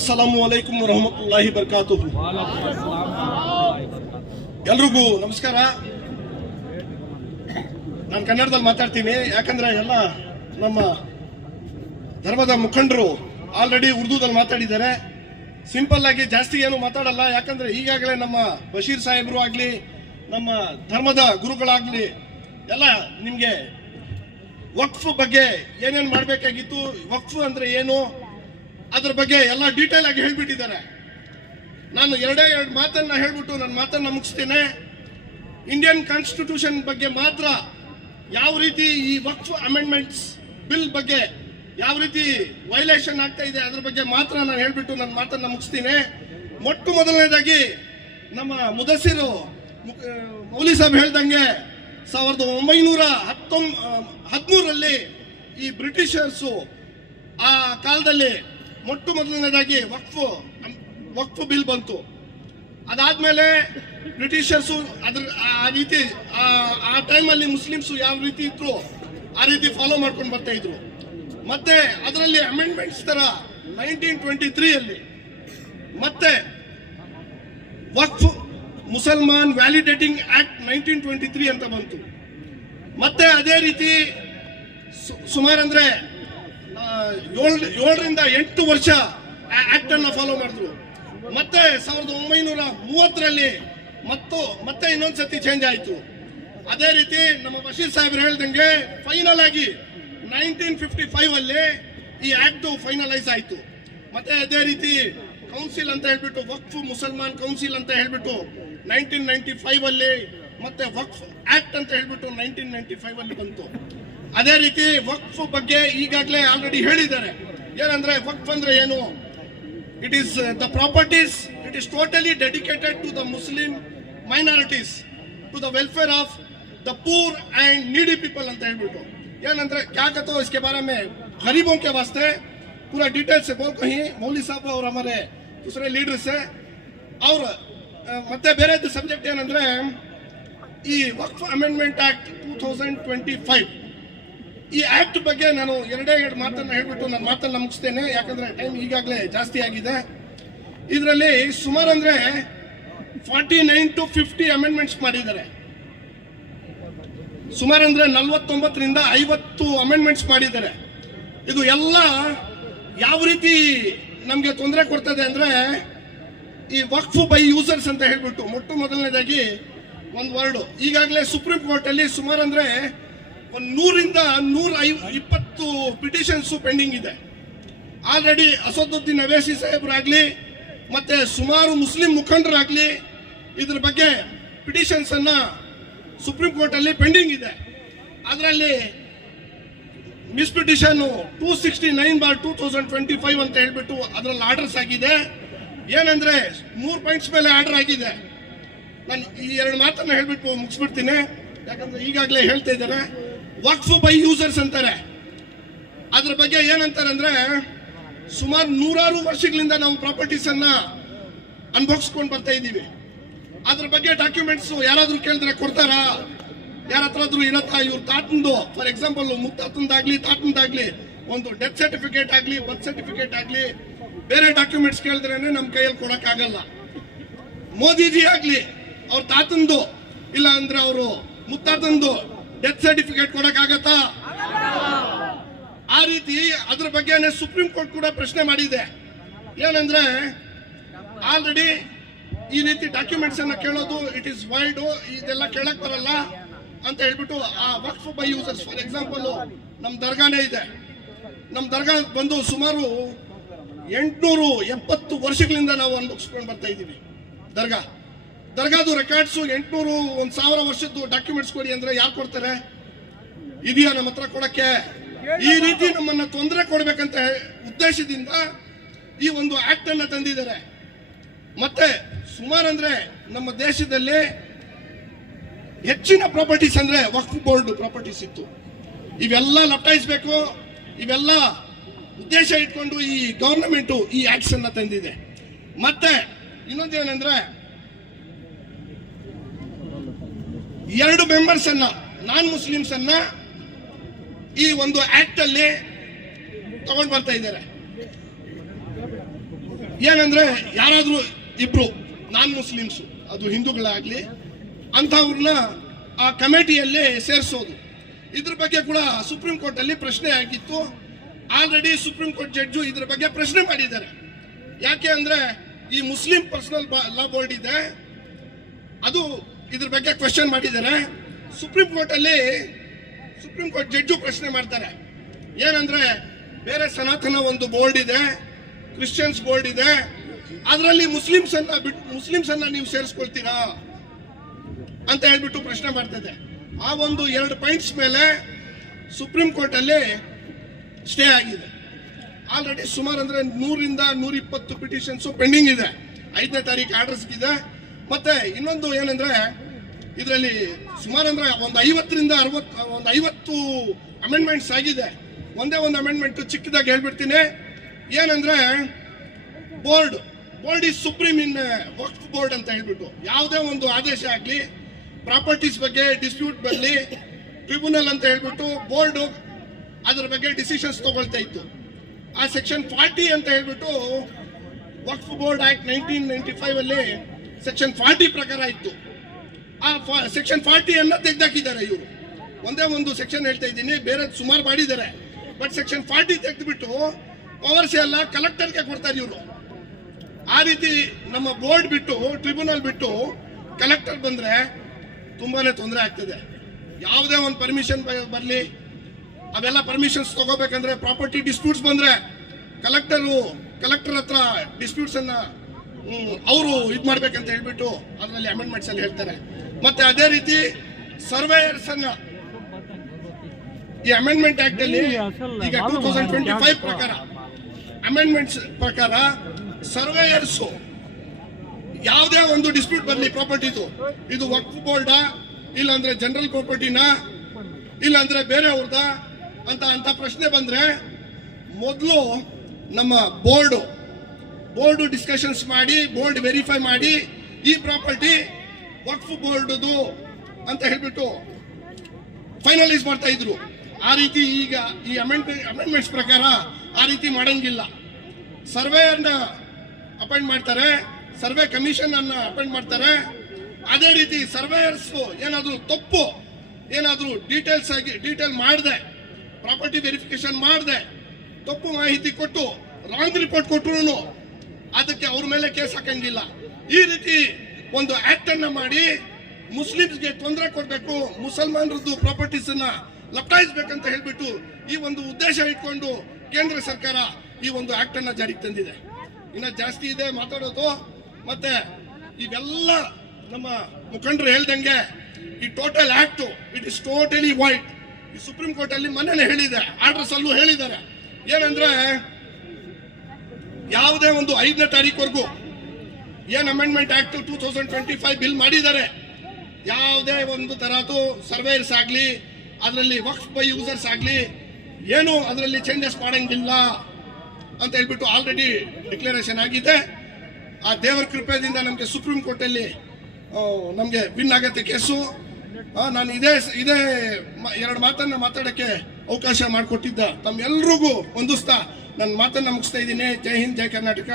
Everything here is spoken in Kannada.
ಅಸ್ಸಲಾಮು ಅಲೈಕುಮ್ ರಹಮತುಲ್ಲಾಹಿ ಬರ್ಕಾತು ಎಲ್ರಿಗೂ ನಮಸ್ಕಾರ. ನಾನು ಕನ್ನಡದಲ್ಲಿ ಮಾತಾಡ್ತೀನಿ. ಯಾಕಂದ್ರೆ ಎಲ್ಲ ನಮ್ಮ ಧರ್ಮದ ಮುಖಂಡರು ಆಲ್ರೆಡಿ ಉರ್ದುದಲ್ಲಿ ಮಾತಾಡಿದ್ದಾರೆ. ಸಿಂಪಲ್ ಆಗಿ ಜಾಸ್ತಿ ಏನು ಮಾತಾಡಲ್ಲ. ಯಾಕಂದ್ರೆ ಈಗಾಗಲೇ ನಮ್ಮ ಬಶೀರ್ ಸಾಹೇಬರು ಆಗಲಿ, ನಮ್ಮ ಧರ್ಮದ ಗುರುಗಳಾಗಲಿ, ಎಲ್ಲ ನಿಮಗೆ ವಕ್ಫ್ ಬಗ್ಗೆ ಏನೇನು ಮಾಡಬೇಕಾಗಿತ್ತು, ವಕ್ಫ್ ಅಂದ್ರೆ ಏನು ಅದ್ರ ಬಗ್ಗೆ ಎಲ್ಲ ಡೀಟೇಲ್ ಆಗಿ ಹೇಳ್ಬಿಟ್ಟಿದ್ದಾರೆ. ನಾನು ಎರಡೇ ಎರಡು ಮಾತನ್ನ ಹೇಳ್ಬಿಟ್ಟು ನನ್ನ ಮಾತನ್ನ ಮುಗಿಸ್ತೇನೆ. ಇಂಡಿಯನ್ ಕಾನ್ಸ್ಟಿಟ್ಯೂಷನ್ ಬಗ್ಗೆ ಮಾತ್ರ ಯಾವ ರೀತಿ ಈ ವಕ್ಫ್ ಅಮೆಂಡ್ಮೆಂಟ್ಸ್ ಬಿಲ್ ಬಗ್ಗೆ ಯಾವ ರೀತಿ ವೈಲೇಷನ್ ಆಗ್ತಾ ಇದೆ ಅದ್ರ ಬಗ್ಗೆ ಮಾತ್ರ ನಾನು ಹೇಳ್ಬಿಟ್ಟು ನನ್ನ ಮಾತನ್ನ ಮುಗಿಸ್ತೀನಿ. ಮೊಟ್ಟ ಮೊದಲನೇದಾಗಿ ನಮ್ಮ ಮುದಸಿರು ಮೌಲಿ ಸಾಹೇಬ್ ಹೇಳ್ದಂಗೆ ಸಾವಿರದ ಒಂಬೈನೂರ ಹತ್ತೊಂಬ ಹದಿಮೂರರಲ್ಲಿ ಈ ಬ್ರಿಟಿಷರ್ಸು ಆ ಕಾಲದಲ್ಲಿ ಮೊಟ್ಟ ಮೊದಲನೇದಾಗಿ ವಕ್ಫ್ ವಕ್ಫ್ ಬಿಲ್ ಬಂತು. ಅದಾದ್ಮೇಲೆ ಬ್ರಿಟಿಷರ್ಸು ಅದ್ರ, ಆ- ರೀತಿ, ಆ- ಟೈಮಲ್ಲಿ ಮುಸ್ಲಿಮ್ಸು ಯಾವ ರೀತಿ ಇದ್ರು ಆ ರೀತಿ ಫಾಲೋ ಮಾಡ್ಕೊಂಡು ಬರ್ತಾ ಇದ್ರು. ಮತ್ತೆ ಅದರಲ್ಲಿ ಅಮೆಂಡ್ಮೆಂಟ್ಸ್ ತರ ನೈನ್ಟೀನ್ ಟ್ವೆಂಟಿ ತ್ರೀ ಅಲ್ಲಿ ಮತ್ತೆ Waqf Musalman validating act nineteen twenty three ಅಂತ ಬಂತು. ಮತ್ತೆ ಅದೇ ರೀತಿ ಸುಮಾರು ಅಂದ್ರೆ ಏಳರಿಂದ ಎಂಟು ವರ್ಷ ಆಕ್ಟ್ ಅನ್ನ ಫಾಲೋ ಮಾಡಿದ್ರು. ಮತ್ತೆ ಸಾವಿರದ ಒಂಬೈನೂರ ಮೂವತ್ತರಲ್ಲಿ ಮತ್ತು ಮತ್ತೆ ಇನ್ನೊಂದ್ಸತಿ ಚೇಂಜ್ ಆಯಿತು. ಅದೇ ರೀತಿ ನಮ್ಮ ಬಶೀರ್ ಸಾಹೇಬ್ರು ಹೇಳ್ದಂಗೆ ಫೈನಲ್ ಆಗಿ ನೈನ್ಟೀನ್ ಫಿಫ್ಟಿ ಫೈವ್ ಅಲ್ಲಿ ಈ ಆಕ್ಟ್ ಫೈನಲೈಸ್ ಆಯಿತು. ಮತ್ತೆ ಅದೇ ರೀತಿ ಕೌನ್ಸಿಲ್ ಅಂತ ಹೇಳ್ಬಿಟ್ಟು ವಕ್ಫ್ ಮುಸಲ್ಮಾನ್ ಕೌನ್ಸಿಲ್ ಅಂತ ಹೇಳ್ಬಿಟ್ಟು ನೈನ್ಟೀನ್ ನೈನ್ಟಿ ಫೈವ್ ಅಲ್ಲಿ ಮತ್ತೆ ವಕ್ಫ್ ಆಕ್ಟ್ ಅಂತ ಹೇಳ್ಬಿಟ್ಟು ನೈನ್ಟೀನ್ ನೈನ್ಟಿ ಫೈವ್ ಅಲ್ಲಿ ಬಂತು. ಅದೇ ರೀತಿ ವಕ್ಫ್ ಬಗ್ಗೆ ಈಗಾಗಲೇ ಆಲ್ರೆಡಿ ಹೇಳಿದ್ದಾರೆ ಏನಂದ್ರೆ ವಕ್ಫ್ ಅಂದ್ರೆ ಏನು it is the properties it is totally dedicated to the Muslim minorities to the welfare of the poor and needy people ಅಂತ ಹೇಳ್ಬಿಟ್ಟು ಏನಂದ್ರೆ क्या कहते हो इसके बारे में गरीबों के वास्ते पूरा डिटेल से बोल कहीं मौली साहब और हमारे दूसरे लीडर्स है और ಆ, ಮತ್ತೆ ಬೇರೆದು ಸಬ್ಜೆಕ್ಟ್ ಏನಂದ್ರೆ ಈ Waqf amendment act two thousand twenty five ಈ ಆಕ್ಟ್ ಬಗ್ಗೆ ನಾನು ಎರಡೇ ಎರಡು ಮಾತನ್ನ ಹೇಳ್ಬಿಟ್ಟು ನನ್ನ ಮಾತನ್ನ ಮುಗಿಸ್ತೇನೆ ಯಾಕಂದ್ರೆ ಟೈಮ್ ಈಗಾಗಲೇ ಜಾಸ್ತಿ ಆಗಿದೆ. ಇದರಲ್ಲಿ ಸುಮಾರು ಅಂದ್ರೆ forty nine to fifty amendments ಮಾಡಿದ್ದಾರೆ. ಸುಮಾರು ಅಂದ್ರೆ ನಲ್ವತ್ತೊಂಬತ್ತರಿಂದ ಐವತ್ತು ಅಮೆಂಡ್ಮೆಂಟ್ಸ್ ಮಾಡಿದ್ದಾರೆ. ಇದು ಎಲ್ಲ ಯಾವ ರೀತಿ ನಮಗೆ ತೊಂದರೆ ಕೊಡ್ತದೆ ಅಂದ್ರೆ ಈ ವಕ್ಫ್ ಬೈ ಯೂಸರ್ಸ್ ಅಂತ ಹೇಳ್ಬಿಟ್ಟು ಮೊಟ್ಟ ಮೊದಲನೇದಾಗಿ ಒಂದು ವರ್ಡ್ ಈಗಾಗಲೇ ಸುಪ್ರೀಂ ಕೋರ್ಟ್ ಅಲ್ಲಿ ಸುಮಾರು ಅಂದ್ರೆ ಒಂದು ನೂರಿಂದ ನೂರ ಐ ಇಪ್ಪತ್ತು ಪಿಟಿಷನ್ಸ್ ಪೆಂಡಿಂಗ್ ಇದೆ. ಆಲ್ರೆಡಿ ಅಸದುದ್ದೀನ್ ಅವೇಸಿ ಸಾಹೇಬರಾಗಲಿ, ಮತ್ತೆ ಸುಮಾರು ಮುಸ್ಲಿಂ ಮುಖಂಡರಾಗಲಿ ಇದ್ರ ಬಗ್ಗೆ ಪಿಟಿಷನ್ಸ್ ಅನ್ನ ಸುಪ್ರೀಂ ಕೋರ್ಟ್ ಅಲ್ಲಿ ಪೆಂಡಿಂಗ್ ಇದೆ. ಅದರಲ್ಲಿ miss petition two sixty nine bar two thousand twenty five ಅಂತ ಹೇಳ್ಬಿಟ್ಟು ಅದರಲ್ಲಿ ಆರ್ಡರ್ಸ್ ಆಗಿದೆ. ಏನಂದ್ರೆ ಮೂರು ಪಾಯಿಂಟ್ಸ್ ಮೇಲೆ ಆರ್ಡರ್ ಆಗಿದೆ. ನಾನು ಈ ಎರಡು ಮಾತನ್ನು ಹೇಳಿಬಿಟ್ಟು ಮುಗಿಸ್ಬಿಡ್ತೀನಿ. ಯಾಕಂದ್ರೆ ಈಗಾಗಲೇ ಹೇಳ್ತಾ ಇದ್ದಾರೆ. ವಕ್ಫ್ ಬೈ ಯೂಸರ್ಸ್ ಅಂತಾರೆ. ಅದ್ರ ಬಗ್ಗೆ ಏನಂತಾರೆ ಅಂದ್ರೆ ಸುಮಾರು ನೂರಾರು ವರ್ಷಗಳಿಂದ ನಾವು ಪ್ರಾಪರ್ಟೀಸ್ ಅನ್ನ ಅನ್ಬೋಗಿಸ್ಕೊಂಡು ಬರ್ತಾ ಇದ್ದೀವಿ. ಅದ್ರ ಬಗ್ಗೆ ಡಾಕ್ಯುಮೆಂಟ್ಸ್ ಯಾರಾದ್ರೂ ಕೇಳಿದ್ರೆ ಕೊಡ್ತಾರಾ? ಯಾರ ಹತ್ರ ಆದ್ರೂ ಇರತ್ತಾ? ಇವ್ರ ತಾತಂದು, ಫಾರ್ ಎಕ್ಸಾಂಪಲ್ ಮುತ್ತಾತಂದಾಗ್ಲಿ ತಾತಂದಾಗ್ಲಿ ಒಂದು ಡೆತ್ ಸರ್ಟಿಫಿಕೇಟ್ ಆಗ್ಲಿ, ಬರ್ತ್ ಸರ್ಟಿಫಿಕೇಟ್ ಆಗ್ಲಿ, ಬೇರೆ ಡಾಕ್ಯುಮೆಂಟ್ಸ್ ಕೇಳಿದ್ರೇನೆ ನಮ್ಮ ಕೈಯಲ್ಲಿ ಕೊಡಕ್ ಆಗಲ್ಲ ಮೋದಿಜಿ ಆಗ್ಲಿ, ಅವ್ರ ತಾತಂದು ಇಲ್ಲ ಅಂದ್ರೆ ಅವರು ಮುತ್ತಾತಂದು ಡೆತ್ ಸರ್ಟಿಫಿಕೇಟ್ ಕೊಡಕ್ಕಾಗತ್ತಾ? ಆ ರೀತಿ ಅದ್ರ ಬಗ್ಗೆನೇ ಸುಪ್ರೀಂ ಕೋರ್ಟ್ ಕೂಡ ಪ್ರಶ್ನೆ ಮಾಡಿದೆ. ಏನಂದ್ರೆ ಆಲ್ರೆಡಿ ಈ ರೀತಿ ಡಾಕ್ಯುಮೆಂಟ್ಸ್ ಅನ್ನ ಕೇಳೋದು ಇಟ್ ಇಸ್ ವೈಲ್ಡ್ ಇದೆಲ್ಲ ಕೇಳಕ್ ಬರಲ್ಲ ಅಂತ ಹೇಳ್ಬಿಟ್ಟು ಆ Waqf by users for example ನಮ್ ದರ್ಗಾನೇ ಇದೆ. ನಮ್ ದರ್ಗಾ ಬಂದು ಸುಮಾರು ಎಂಟುನೂರು ಎಪ್ಪತ್ತು ವರ್ಷಗಳಿಂದ ನಾವು ಅನುಭವಿಸ್ಕೊಂಡು ಬರ್ತಾ ಇದ್ದೀವಿ ದರ್ಗಾ. ದರ್ಗಾದು ರೆಕಾರ್ಡ್ಸು ಎಂಟುನೂರು ಒಂದ್ ಸಾವಿರ ವರ್ಷದ್ದು ಡಾಕ್ಯುಮೆಂಟ್ಸ್ ಕೊಡಿ ಅಂದ್ರೆ ಯಾರು ಕೊಡ್ತಾರೆ? ಇದೆಯಾ ನಮ್ಮ ಹತ್ರ ಕೊಡಕ್ಕೆ? ಈ ರೀತಿ ನಮ್ಮನ್ನ ತೊಂದರೆ ಕೊಡ್ಬೇಕಂತ ಉದ್ದೇಶದಿಂದ ಈ ಒಂದು ಆಕ್ಟ್ ಅನ್ನ ತಂದಿದ್ದಾರೆ. ಮತ್ತೆ ಸುಮಾರಂದ್ರೆ ನಮ್ಮ ದೇಶದಲ್ಲಿ ಹೆಚ್ಚಿನ ಪ್ರಾಪರ್ಟೀಸ್ ಅಂದ್ರೆ ವಕ್ಫ್ ಬೋರ್ಡ್ ಪ್ರಾಪರ್ಟೀಸ್ ಇತ್ತು. ಇವೆಲ್ಲ ಲಪ್ಟಾಯಿಸ್ಬೇಕು. ಇವೆಲ್ಲ ಉದ್ದೇಶ ಇಟ್ಕೊಂಡು ಈ ಗವರ್ನಮೆಂಟ್ ಈ ಆಕ್ಟ್ಸ್ ಅನ್ನ ತಂದಿದೆ. ಮತ್ತೆ ಇನ್ನೊಂದೇನಂದ್ರೆ ಎರಡು ಮೆಂಬರ್ಸ್ ಅನ್ನ ನಾನ್ ಮುಸ್ಲಿಮ್ಸ್ ಅನ್ನ ಈ ಒಂದು ಆಕ್ಟ್ ಅಲ್ಲಿ ತಗೊಂಡ್ ಬರ್ತಾ ಇದ್ದಾರೆ. ಏನಂದ್ರೆ ಯಾರಾದ್ರೂ ಇಬ್ರು ನಾನ್ ಮುಸ್ಲಿಮ್ಸ್ ಅದು ಹಿಂದೂಗಳಾಗ್ಲಿ, ಅಂಥವ್ರನ್ನ ಆ ಕಮಿಟಿಯಲ್ಲಿ ಸೇರಿಸೋದು. ಇದ್ರ ಬಗ್ಗೆ ಕೂಡ ಸುಪ್ರೀಂ ಕೋರ್ಟ್ ಅಲ್ಲಿ ಪ್ರಶ್ನೆ ಆಗಿತ್ತು. ಆಲ್ರೆಡಿ ಸುಪ್ರೀಂ ಕೋರ್ಟ್ ಜಡ್ಜು ಇದ್ರ ಬಗ್ಗೆ ಪ್ರಶ್ನೆ ಮಾಡಿದ್ದಾರೆ. ಯಾಕೆ ಅಂದ್ರೆ ಈ ಮುಸ್ಲಿಂ ಪರ್ಸನಲ್ ಲಾ ಬೋರ್ಡ್ ಇದೆ. ಅದು ಇದ್ರ ಬಗ್ಗೆ ಕ್ವೆಶನ್ ಮಾಡಿದ್ದಾರೆ ಸುಪ್ರೀಂ ಕೋರ್ಟ್ ಅಲ್ಲಿ ಸುಪ್ರೀಂ ಕೋರ್ಟ್ ಜಡ್ಜು ಪ್ರಶ್ನೆ ಮಾಡ್ತಾರೆ. ಏನಂದ್ರೆ, ಬೇರೆ ಸನಾತನ ಒಂದು ಬೋರ್ಡ್ ಇದೆ ಕ್ರಿಶ್ಚಿಯನ್ಸ್ ಬೋರ್ಡ್ ಇದೆ, ಅದರಲ್ಲಿ ಮುಸ್ಲಿಮ್ಸ್ ಅನ್ನ ಬಿಟ್ಟು ಮುಸ್ಲಿಮ್ಸ್ ಅನ್ನ ನೀವು ಸೇರಿಸ್ಕೊಳ್ತೀರಾ? ಅಂತ ಹೇಳ್ಬಿಟ್ಟು ಪ್ರಶ್ನೆ ಮಾಡ್ತದೆ ಆ ಒಂದು ಎರಡು ಪಾಯಿಂಟ್ಸ್ ಮೇಲೆ ಸುಪ್ರೀಂ ಕೋರ್ಟ್ ಅಲ್ಲಿ ಸ್ಟೇ ಆಗಿದೆ. ಆಲ್ರೆಡಿ ಸುಮಾರು ಅಂದ್ರೆ ನೂರಿಂದ ನೂರ ಇಪ್ಪತ್ತು ಪಿಟಿಷನ್ಸ್ ಪೆಂಡಿಂಗ್ ಇದೆ. ಐದನೇ ತಾರೀಕು ಆರ್ಡರ್ಸ್ ಇದೆ ಮತ್ತೆ ಇನ್ನೊಂದು ಏನಂದ್ರೆ ಇದರಲ್ಲಿ ಸುಮಾರು ಅಂದ್ರೆ ಒಂದು ಐವತ್ತರಿಂದ ಅರವತ್ತು ಒಂದು ಐವತ್ತು ಅಮೆಂಡ್ಮೆಂಟ್ಸ್ ಆಗಿದೆ. ಒಂದೇ ಒಂದು ಅಮೆಂಡ್ಮೆಂಟ್ ಚಿಕ್ಕದಾಗಿ ಹೇಳ್ಬಿಡ್ತೀನಿ. ಏನಂದ್ರೆ board board is supreme in Waqf board ಅಂತ ಹೇಳ್ಬಿಟ್ಟು ಯಾವುದೇ ಒಂದು ಆದೇಶ ಆಗಲಿ, ಪ್ರಾಪರ್ಟೀಸ್ ಬಗ್ಗೆ ಡಿಸ್ಪ್ಯೂಟ್ ಬರಲಿ, ಟ್ರಿಬ್ಯುನಲ್ ಅಂತ ಹೇಳ್ಬಿಟ್ಟು ಬೋರ್ಡ್ ಅದ್ರ ಬಗ್ಗೆ ಡಿಸಿಷನ್ಸ್ ತಗೊಳ್ತಾ ಇತ್ತು. ಆ ಸೆಕ್ಷನ್ ಫಾರ್ಟಿ ಅಂತ ಹೇಳ್ಬಿಟ್ಟು Waqf board act nineteen ninety five ಅಲ್ಲಿ ಸೆಕ್ಷನ್ ಫಾರ್ಟಿ ಪ್ರಕಾರ ಇತ್ತು. ಆ ಸೆಕ್ಷನ್ ಫಾರ್ಟಿಯನ್ನು ತೆಗೆದಾಕಿದ್ದಾರೆ ಇವರು. ಒಂದೇ ಒಂದು ಸೆಕ್ಷನ್ ಹೇಳ್ತಾ ಇದ್ದೀನಿ, ಬೇರೆ ಸುಮಾರು ಮಾಡಿದ್ದಾರೆ. ಬಟ್ ಸೆಕ್ಷನ್ ಫಾರ್ಟಿ ತೆಗೆದುಬಿಟ್ಟು ಪವರ್ಸ್ ಎಲ್ಲ ಕಲೆಕ್ಟರ್ಗೆ ಕೊಡ್ತಾರೆ ಇವರು. ಆ ರೀತಿ ನಮ್ಮ ಬೋರ್ಡ್ ಬಿಟ್ಟು ಟ್ರಿಬ್ಯುನಲ್ ಬಿಟ್ಟು ಕಲೆಕ್ಟರ್ ಬಂದ್ರೆ ತುಂಬಾನೇ ತೊಂದರೆ ಆಗ್ತದೆ. ಯಾವುದೇ ಒಂದು ಪರ್ಮಿಷನ್ ಬರಲಿ, ಅವೆಲ್ಲ ಪರ್ಮಿಷನ್ಸ್ ತಗೋಬೇಕಂದ್ರೆ ಪ್ರಾಪರ್ಟಿ ಡಿಸ್ಪ್ಯೂಟ್ಸ್ ಬಂದ್ರೆ ಕಲೆಕ್ಟರು ಕಲೆಕ್ಟರ್ ಹತ್ರ ಡಿಸ್ಪ್ಯೂಟ್ಸ್ ಅನ್ನ ಅವರು ಇದು ಮಾಡ್ಬೇಕಂತ ಹೇಳ್ಬಿಟ್ಟು ಅದರಲ್ಲಿ ಅಮೆಂಡ್ಮೆಂಟ್ಸ್ ಅಲ್ಲಿ ಹೇಳ್ತಾರೆ. ಮತ್ತೆ ಅದೇ ರೀತಿ ಸರ್ವೇಯರ್ಸ್ ಅನ್ನ ಈ ಅಮೆಂಡ್ಮೆಂಟ್ ಆಕ್ಟ್ ಅಲ್ಲಿ ಈಗ ಟೂ ತೌಸಂಡ್ ಟ್ವೆಂಟಿ ಫೈವ್ ಪ್ರಕಾರ ಅಮೆಂಡ್ಮೆಂಟ್ಸ್ ಪ್ರಕಾರ ಸರ್ವೇಯರ್ಸ್ ಯಾವುದೇ ಒಂದು ಡಿಸ್ಪ್ಯೂಟ್ ಬರಲಿ ಪ್ರಾಪರ್ಟಿದು ಇದು ವಕ್ಫ್ ಬೋರ್ಡಾ ಇಲ್ಲಾಂದ್ರೆ ಜನರಲ್ ಪ್ರಾಪರ್ಟಿನಾ ಇಲ್ಲಾಂದ್ರೆ ಬೇರೆ ಅವ್ರದ ಅಂತ ಅಂತ ಪ್ರಶ್ನೆ ಬಂದ್ರೆ ಮೊದಲು ನಮ್ಮ ಬೋರ್ಡು ಬೋರ್ಡು ಡಿಸ್ಕಷನ್ಸ್ ಮಾಡಿ, ಬೋರ್ಡ್ ವೆರಿಫೈ ಮಾಡಿ ಈ ಪ್ರಾಪರ್ಟಿ ವಕ್ಫ್ ಬೋರ್ಡ್ದು ಅಂತ ಹೇಳ್ಬಿಟ್ಟು ಫೈನಲೈಸ್ ಮಾಡ್ತಾ ಇದ್ರು. ಆ ರೀತಿ ಈಗ ಈ ಅಮೆಂಡ್ಮೆಂಟ್ ಅಮೆಂಡ್ಮೆಂಟ್ಸ್ ಪ್ರಕಾರ ಆ ರೀತಿ ಮಾಡಂಗಿಲ್ಲ. ಸರ್ವೇಯರ್ನ ಅಪಾಯಿಂಟ್ ಮಾಡ್ತಾರೆ ಸರ್ವೆ ಕಮಿಷನ್ ಅನ್ನ ಅಪಾಯಿಂಟ್ ಮಾಡ್ತಾರೆ. ಅದೇ ರೀತಿ ಸರ್ವೇಯರ್ಸ್ ಏನಾದರೂ ತಪ್ಪು, ಏನಾದರೂ ಡೀಟೇಲ್ಸ್ ಆಗಿ ಡೀಟೇಲ್ ಮಾಡಿದೆ ಪ್ರಾಪರ್ಟಿ ವೆರಿಫಿಕೇಶನ್ ಮಾಡಿದೆ, ತಪ್ಪು ಮಾಹಿತಿ ಕೊಟ್ಟು ರಾಂಗ್ ರಿಪೋರ್ಟ್ ಕೊಟ್ಟರು ಅದಕ್ಕೆ ಅವ್ರ ಮೇಲೆ ಕೇಸ್ ಹಾಕಂಗಿಲ್ಲ. ಈ ರೀತಿ ಒಂದು ಆಕ್ಟ್ ಅನ್ನ ಮಾಡಿ ಮುಸ್ಲಿಮ್ಸ್ಗೆ ತೊಂದರೆ ಕೊಡಬೇಕು, ಮುಸಲ್ಮಾನರದ್ದು ಪ್ರಾಪರ್ಟೀಸ್ ಅನ್ನ ಲಪ್ಟಾಯಿಸ್ಬೇಕಂತ ಹೇಳ್ಬಿಟ್ಟು ಈ ಒಂದು ಉದ್ದೇಶ ಇಟ್ಕೊಂಡು ಕೇಂದ್ರ ಸರ್ಕಾರ ಈ ಒಂದು ಆಕ್ಟ್ ಅನ್ನ ಜಾರಿಗೆ ತಂದಿದೆ. ಇನ್ನ ಜಾಸ್ತಿ ಇದೆ ಮಾತಾಡೋದು. ಮತ್ತೆ ಇವೆಲ್ಲ ನಮ್ಮ ಮುಖಂಡರು ಹೇಳ್ದಂಗೆ ಈ total act it is totally void ಈ ಸುಪ್ರೀಂ ಕೋರ್ಟ್ ಅಲ್ಲಿ ಮೊನ್ನೆ ಹೇಳಿದೆ. ಆರ್ಡರ್ಸ್ ಅಲ್ಲೂ ಹೇಳಿದ್ದಾರೆ. ಏನಂದ್ರೆ ಯಾವುದೇ ಒಂದು ಐದನೇ ತಾರೀಕುವರೆಗೂ ಏನ್ amendment act two thousand twenty five bill ಮಾಡಿದ್ದಾರೆ. ಯಾವುದೇ ಒಂದು ತರಹದ್ದು ಸರ್ವೇರ್ಸ್ ಆಗಲಿ, ಅದರಲ್ಲಿ ವಕ್ಫ್ ಬೈ ಯೂಸರ್ಸ್ ಆಗಲಿ, ಏನು ಅದರಲ್ಲಿ ಚೇಂಜಸ್ ಮಾಡಂಗಿಲ್ಲ ಅಂತ ಹೇಳ್ಬಿಟ್ಟು ಆಲ್ರೆಡಿ ಡಿಕ್ಲರೇಷನ್ ಆಗಿದೆ. ಆ ದೇವರ ಕೃಪೆಯಿಂದ ನಮಗೆ ಸುಪ್ರೀಂ ಕೋರ್ಟಲ್ಲಿ ನಮಗೆ ವಿನ್ ಆಗತ್ತೆ ಕೇಸು. ನಾನು ಇದೇ ಇದೇ ಎರಡು ಮಾತನ್ನ ಮಾತಾಡೋಕ್ಕೆ ಅವಕಾಶ ಮಾಡಿಕೊಟ್ಟಿದ್ದ ತಮ್ಮೆಲ್ರಿಗೂ ಹೊಂದಿಸ್ತಾ ನನ್ನ ಮಾತನ್ನು ಮುಗಿಸ್ತಾ ಇದ್ದೀನಿ. ಜೈ ಹಿಂದ್ ಜೈ ಕರ್ನಾಟಕ.